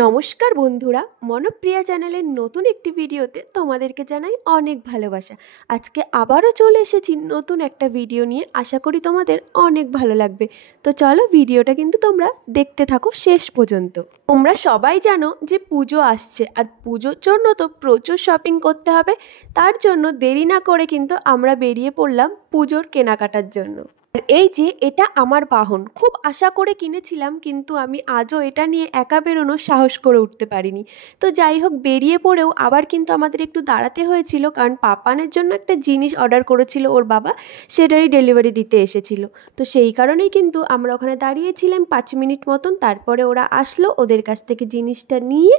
নমস্কার বন্ধুরা, মনপ্রিয়া চ্যানেলের নতুন একটি ভিডিওতে তোমাদেরকে জানাই অনেক ভালোবাসা। আজকে আবারও চলে এসেছি নতুন একটা ভিডিও নিয়ে। আশা করি তোমাদের অনেক ভালো লাগবে। তো চলো, ভিডিওটা কিন্তু তোমরা দেখতে থাকো শেষ পর্যন্ত। তোমরা সবাই জানো যে পুজো আসছে, আর পুজোর জন্য তো প্রচুর শপিং করতে হবে। তার জন্য দেরি না করে কিন্তু আমরা বেরিয়ে পড়লাম পুজোর কেনাকাটার জন্য। আর এই যে এটা আমার বাহন, খুব আশা করে কিনেছিলাম, কিন্তু আমি আজও এটা নিয়ে একা বেরোনোর সাহস করে উঠতে পারিনি। তো যাই হোক, বেরিয়ে পড়েও আবার কিন্তু আমাদের একটু দাঁড়াতে হয়েছিল, কারণ পাপানের জন্য একটা জিনিস অর্ডার করেছিল ওর বাবা, সেটারই ডেলিভারি দিতে এসেছিল। তো সেই কারণেই কিন্তু আমরা ওখানে দাঁড়িয়েছিলাম 5 মিনিট মতন। তারপরে ওরা আসলো, ওদের কাছ থেকে জিনিসটা নিয়ে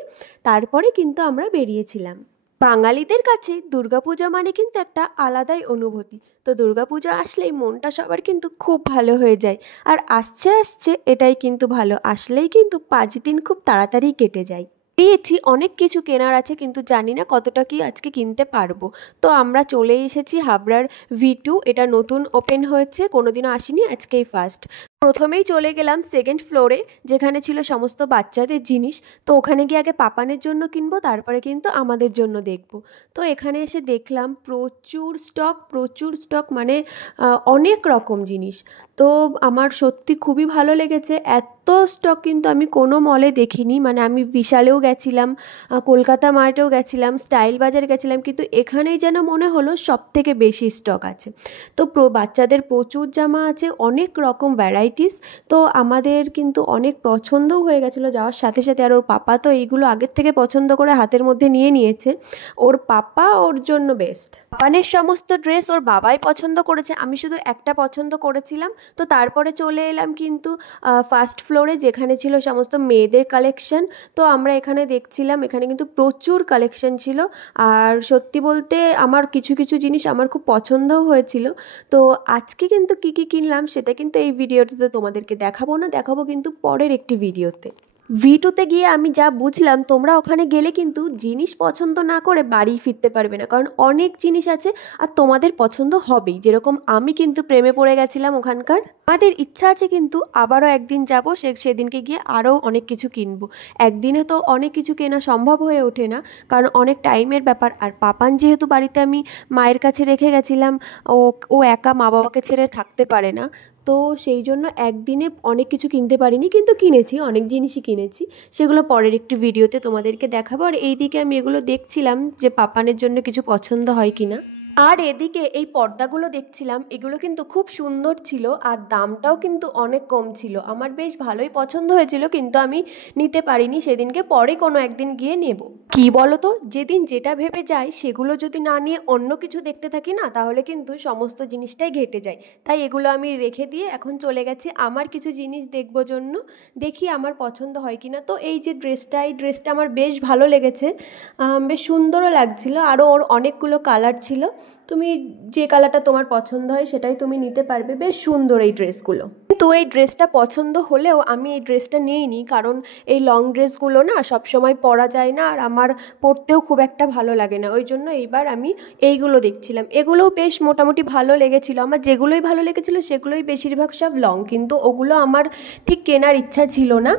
তারপরে কিন্তু আমরা বেরিয়েছিলাম। বাঙালিদের কাছে দুর্গাপূজা মানে কিন্তু একটা আলাদাই অনুভূতি। তো দুর্গাপূজা আসলেই মনটা সবার কিন্তু খুব ভালো হয়ে যায়। আর আসছে আসছে এটাই কিন্তু ভালো, আসলেই কিন্তু 5 দিন খুব তাড়াতাড়ি কেটে যায়। পেয়েছি অনেক কিছু কেনার আছে, কিন্তু জানি না কতটা কি আজকে কিনতে পারবো। তো আমরা চলে এসেছি হাবড়ার V2। এটা নতুন ওপেন হয়েছে, কোনোদিনও আসিনি, আজকেই ফার্স্ট। প্রথমেই চলে গেলাম সেকেন্ড ফ্লোরে, যেখানে ছিল সমস্ত বাচ্চাদের জিনিস। তো ওখানে গিয়ে আগে পাপানের জন্য কিনবো, তারপরে কিন্তু আমাদের জন্য দেখবো। তো এখানে এসে দেখলাম প্রচুর স্টক, মানে অনেক রকম জিনিস। তো আমার সত্যি খুবই ভালো লেগেছে। এত স্টক কিন্তু আমি কোনো মলে দেখিনি। মানে আমি বিশালেও গেছিলাম, কলকাতা মার্টেও গেছিলাম, স্টাইল বাজার গেছিলাম, কিন্তু এখানেই যেন মনে হলো সব থেকে বেশি স্টক আছে। তো বাচ্চাদের প্রচুর জামা আছে, অনেক রকম ভ্যারাইটিস। তো আমাদের কিন্তু অনেক পছন্দও হয়ে গেছিলো যাওয়ার সাথে সাথে। আর ওর পাপা তো এইগুলো আগের থেকে পছন্দ করে হাতের মধ্যে নিয়ে নিয়েছে। ওর পাপা ওর জন্য বেস্ট। পাপানের সমস্ত ড্রেস ওর বাবাই পছন্দ করেছে, আমি শুধু একটা পছন্দ করেছিলাম। তো তারপরে চলে এলাম কিন্তু ফার্স্ট ফ্লোরে, যেখানে ছিল সমস্ত মেয়েদের কালেকশন। তো আমরা এখানে দেখছিলাম, এখানে কিন্তু প্রচুর কালেকশন ছিল। আর সত্যি বলতে আমার কিছু কিছু জিনিস আমার খুব পছন্দও হয়েছিল। তো আজকে কিন্তু কি কি কিনলাম সেটা কিন্তু এই ভিডিওটিতে তোমাদেরকে দেখাবো না, দেখাবো কিন্তু পরের একটি ভিডিওতে। V2তে গিয়ে আমি যা বুঝলাম, তোমরা ওখানে গেলে কিন্তু জিনিস পছন্দ না করে বাড়ি ফিরতে পারবে না, কারণ অনেক জিনিস আছে আর তোমাদের পছন্দ হবেই। যেরকম আমি কিন্তু প্রেমে পড়ে গেছিলাম ওখানকার। আমাদের ইচ্ছা আছে কিন্তু আবারও একদিন যাবো, সেদিনকে গিয়ে আরও অনেক কিছু কিনবো। একদিনে তো অনেক কিছু কেনা সম্ভব হয়ে ওঠে না, কারণ অনেক টাইমের ব্যাপার। আর পাপান যেহেতু বাড়িতে আমি মায়ের কাছে রেখে গেছিলাম, ও একা মা বাবাকে ছেড়ে থাকতে পারে না। তো সেই জন্য একদিনে অনেক কিছু কিনতে পারিনি, কিন্তু কিনেছি, অনেক জিনিসই কিনেছি। সেগুলো পরের একটি ভিডিওতে তোমাদেরকে দেখাবো। আর এইদিকে আমি এগুলো দেখছিলাম যে পাপানের জন্য কিছু পছন্দ হয় কিনা। আর এদিকে এই পর্দাগুলো দেখছিলাম, এগুলো কিন্তু খুব সুন্দর ছিল, আর দামটাও কিন্তু অনেক কম ছিল। আমার বেশ ভালোই পছন্দ হয়েছিল, কিন্তু আমি নিতে পারিনি সেদিনকে। পরে কোনো একদিন গিয়ে নেব। কি বলো তো, যেদিন যেটা ভেবে যাই সেগুলো যদি না নিয়ে অন্য কিছু দেখতে থাকি না, তাহলে কিন্তু সমস্ত জিনিসটাই ঘেটে যায়। তাই এগুলো আমি রেখে দিয়ে এখন চলে গেছি আমার কিছু জিনিস দেখবো জন্য। দেখি আমার পছন্দ হয় কিনা। তো এই যে এই ড্রেসটা আমার বেশ ভালো লেগেছে, বেশ সুন্দরও লাগছিল। আরও ওর অনেকগুলো কালার ছিল, তুমি যে কালারটা তোমার পছন্দ হয় সেটাই তুমি নিতে পারবে। বেশ সুন্দর এই ড্রেসগুলো। কিন্তু এই ড্রেসটা পছন্দ হলেও আমি এই ড্রেসটা নিইনি, কারণ এই লং ড্রেসগুলো না সবসময় পরা যায় না, আর আমার পরতেও খুব একটা ভালো লাগে না। ওই জন্য এইবার আমি এইগুলো দেখছিলাম। এগুলোও বেশ মোটামুটি ভালো লেগেছিলো। আমার যেগুলোই ভালো লেগেছিলো সেগুলোই বেশিরভাগ সব লং, কিন্তু ওগুলো আমার ঠিক কেনার ইচ্ছা ছিল না।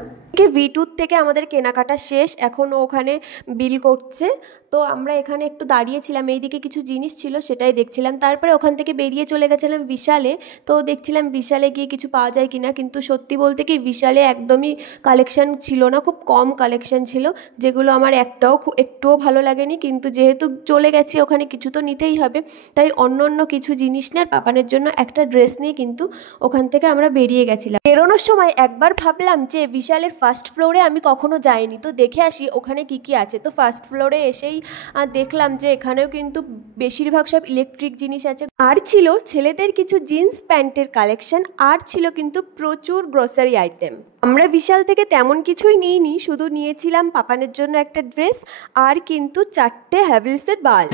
V2 থেকে আমাদের কেনাকাটা শেষ, এখনও ওখানে বিল করছে। তো আমরা এখানে একটু দাঁড়িয়েছিলাম, এইদিকে কিছু জিনিস ছিল সেটাই দেখছিলাম। তারপরে ওখান থেকে বেরিয়ে চলে গেছিলাম বিশালে। তো দেখছিলাম বিশালে গিয়ে কিছু পাওয়া যায় কিনা, কিন্তু সত্যি বলতে কি বিশালে একদমই কালেকশন ছিল না, খুব কম কালেকশন ছিল, যেগুলো আমার একটুও ভালো লাগেনি। কিন্তু যেহেতু চলে গেছি ওখানে, কিছু তো নিতেই হবে, তাই অন্য কিছু জিনিস নিয়ে পাপানের জন্য একটা ড্রেস নিয়ে কিন্তু ওখান থেকে আমরা বেরিয়ে গেছিলাম। বেরোনোর সময় একবার ভাবলাম যে বিশালের ফার্স্ট ফ্লোরে আমি কখনো যাইনি, তো দেখে আসি ওখানে কি কি আছে। তো ফার্স্ট ফ্লোরে এসেই দেখলাম যে এখানেও কিন্তু বেশিরভাগ সব ইলেকট্রিক জিনিস আছে। আর ছিল ছেলেদের কিছু জিন্স প্যান্টের কালেকশন, আর ছিল কিন্তু প্রচুর গ্রোসারি আইটেম। আমরা বিশাল থেকে তেমন কিছুই নিইনি, শুধু নিয়েছিলাম পাপানের জন্য একটা ড্রেস আর কিন্তু 4টে হ্যাভেলসের বাল।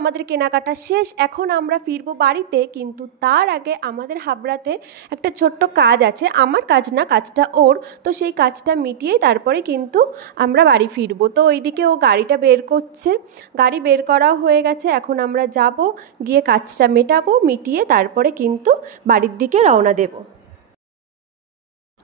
আমাদের কেনাকাটা শেষ, এখন আমরা ফিরবো বাড়িতে। কিন্তু তার আগে আমাদের হাবড়াতে একটা ছোট্ট কাজ আছে, আমার কাজ না, কাজটা ওর। তো সেই কাজটা মিটিয়েই তারপরে কিন্তু আমরা বাড়ি ফিরবো। তো ওইদিকে ও গাড়িটা বের করছে, গাড়ি বের করা হয়ে গেছে, এখন আমরা যাব, গিয়ে কাজটা মেটাবো, মিটিয়ে তারপরে কিন্তু বাড়ির দিকে রওনা দেবো।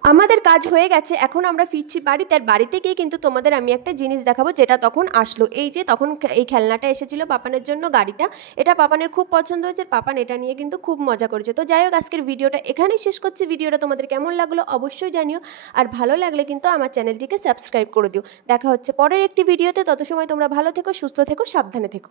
আমাদের কাজ হয়ে গেছে, এখন আমরা ফিরছি বাড়িতে। আর বাড়িতে গিয়ে কিন্তু তোমাদের আমি একটা জিনিস দেখাবো যেটা তখন আসলো। এই যে তখন এই খেলনাটা এসেছিল পাপানের জন্য, গাড়িটা, এটা পাপানের খুব পছন্দ হয়েছে, পাপান এটা নিয়ে কিন্তু খুব মজা করেছে। তো যাই হোক, আজকের ভিডিওটা এখানেই শেষ করছি। ভিডিওটা তোমাদের কেমন লাগলো অবশ্যই জানিও, আর ভালো লাগলে কিন্তু আমার চ্যানেলটিকে সাবস্ক্রাইব করে দিও। দেখা হচ্ছে পরের একটি ভিডিওতে, তত সময় তোমরা ভালো থেকো, সুস্থ থেকো, সাবধানে থেকো।